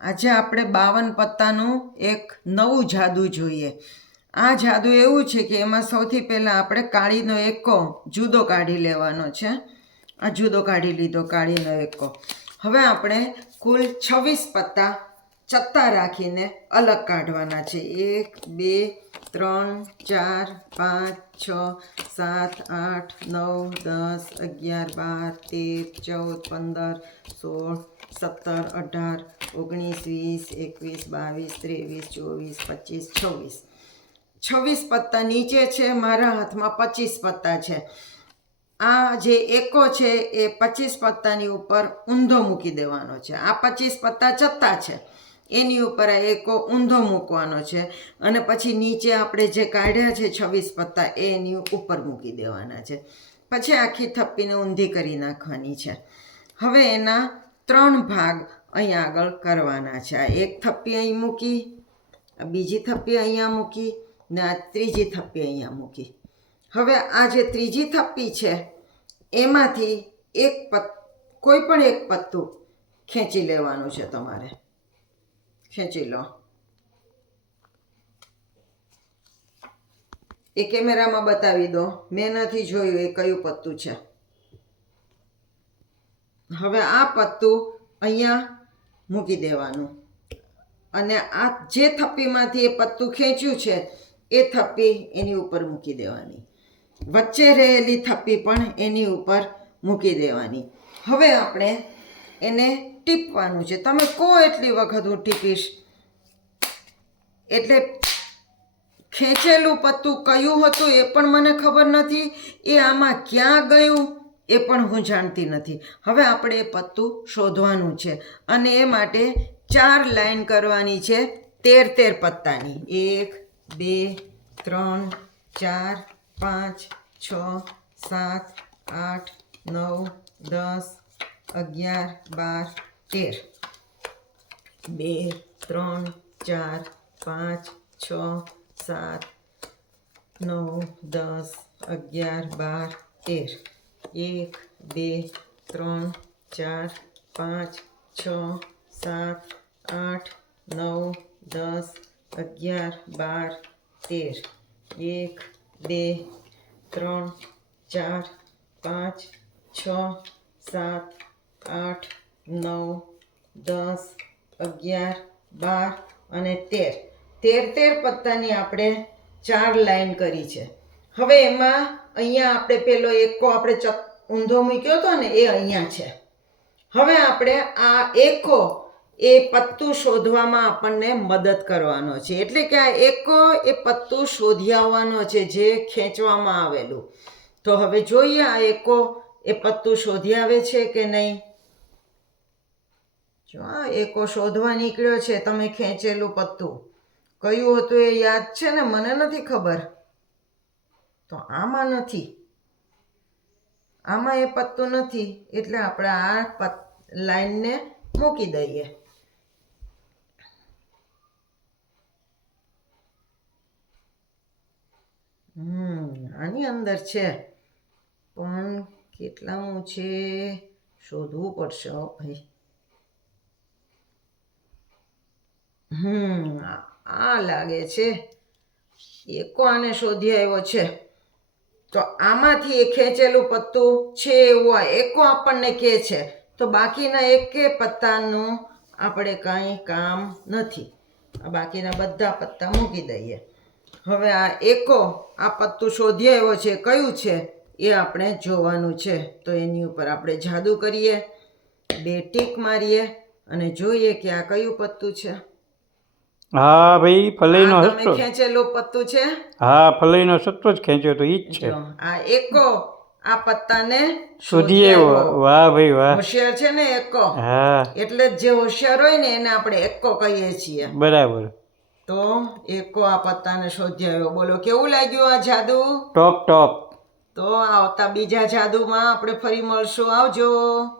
આજે આપણે બાવન પત્તાનું એક નવું જાદુ જોઈએ. આ જાદુ એવું છે કે એમાં સૌથી પહેલાં આપણે કાળીનો એકો જુદો કાઢી લેવાનો છે. આ જુદો કાઢી લીધો, કાળીનો એકો. હવે આપણે કુલ છવ્વીસ પત્તા ચત્તા રાખીને અલગ કાઢવાના છે. એક, બે, ત્રણ, ચાર, પાંચ, છ, સાત, આઠ, નવ, દસ, અગિયાર, બાર, તેર, ચૌદ, પંદર, સોળ, સત્તર, અઢાર ઓગણીસ, વીસ, એકવીસ, બાવીસ, ત્રેવીસ, ચોવીસ, પચીસ, છવ્વીસ. છવ્વીસ પત્તા નીચે છે, મારા હાથમાં પચીસ પત્તા છે. આ જે એકો છે, એ પચીસ પત્તાની ઉપર ઊંધો મૂકી દેવાનો છે. આ પચીસ પત્તા ચત્તા છે. એની ઉપર આ એકો ઊંધો મૂકવાનો છે. અને પછી નીચે આપણે જે કાઢ્યા છે છવ્વીસ પત્તા, એની ઉપર મૂકી દેવાના છે. પછી આખી થપ્પીને ઊંધી કરી નાખવાની છે. હવે એના ત્રણ ભાગ અહીંયા આગળ કરવાના છે. આ એક થપ્પી અહીં મૂકી બીજી થપ્પી અહીંયા મૂકી, ને આ ત્રીજી થપ્પી અહીંયા મૂકી. હવે આ જે ત્રીજી થપ્પી છે, એમાંથી એક પત, કોઈ પણ એક પત્તું ખેંચી લેવાનું છે તમારે. ખેંચી લો. એ કેમેરામાં બતાવી દો. મેં નથી જોયું એ કયું પત્તું છે. હવે આ પત્તું અહીંયા મૂકી દેવાનું. અને આ જે થપ્પીમાંથી એ પત્તું ખેંચ્યું છે, એ થપ્પી એની ઉપર મૂકી દેવાની. વચ્ચે રહેલી થપ્પી પણ એની ઉપર મૂકી દેવાની. હવે આપણે એને ટીપવાનું છે. તમે કહો એટલી વખત હું ટીપીશ? એટલે ખેંચેલું પત્તું કયું હતું એ પણ મને ખબર નથી. એ આમાં ક્યાં ગયું? એ પણ હું જાણતી નથી. હવે આપણે એ પત્તું શોધવાનું છે અને એ માટે ચાર લાઈન કરવાની છે તેર તેર પત્તાની. એક, બે, ત્રણ, ચાર, પાંચ, છ, સાત, આઠ, નવ, દસ, અગિયાર, બાર, તેર. બે, ત્રણ, ચાર, પાંચ, છ, સાત, નવ, દસ, અગિયાર, બાર, તેર. એક, બે, ત્રણ, ચાર, પાંચ, છ, સાત, આઠ, નવ, દસ, અગિયાર, બાર, તેર. એક, બે, ત્રણ, ચાર, પાંચ, છ, સાત, આઠ, નવ, દસ, અગિયાર, બાર અને તેર. તેર તેર પત્તાની આપણે ચાર લાઈન કરી છે. હવે એમાં અહીંયા આપણે પેલો એકો આપણે ચક ઊંધો મૂક્યો હતો ને, એ અહીંયા છે. હવે આપણે આ એકો એ પત્તું શોધવામાં આપણને મદદ કરવાનો છે. એટલે કે આ એકો એ પત્તું શોધી આવવાનો છે જે ખેંચવામાં આવેલું. તો હવે જોઈએ આ એકો એ પત્તું શોધી આવે છે કે નહીં? જો આ એકો શોધવા નીકળ્યો છે, તમે ખેંચેલું પત્તું. કયું હતું એ યાદ છે ને? મને નથી ખબર. તો આમાં નથી. આમાં એ પત્તો નથી એટલે આપણે આ પત, લાઈનને મૂકી દઈએ. હમ, આની અંદર છે. પણ કેટલામું છે? શોધવું પડશે ભાઈ. હમ, આ- લાગે છે. એકો આને શોધી આવ્યો છે. તો આમાંથી એ ખેંચેલું પત્તું છે એવું એકો આપણને કહે છે. તો બાકીના એકે પત્તાનું આપણે કાંઈ કામ નથી. આ બાકીના બધા પત્તા મૂકી દઈએ. હવે આ એકો, આ પત્તું શોધી આવ્યો છે, કયું છે? એ આપણે જોવાનું છે. તો એની ઉપર આપણે જાદુ કરીએ, બે ટીક મારીએ અને જોઈએ કે આ કયું પત્તું છે. હા ભાઈ ફલઈનો સટ્ટો ખેંચેલું પત્તું છે? હા ફલઈનો સટ્ટો જ ખેંચ્યો તો ઈ જ છે. આ એકો આ પત્તાને શોધી આવ્યો વાહ ભાઈ વાહ. હોશિયાર છે ને એકો? હા. એટલે જ જે હોશિયાર હોય ને એને આપણે એકો કહીએ છીએ. બરાબર. તો એકો આ પત્તાને શોધી આવ્યો. બોલો કેવું લાગ્યું આ જાદુ? ટોપ ટોપ. તો આવતા બીજા જાદુમાં આપણે ફરી મળશું. આવજો.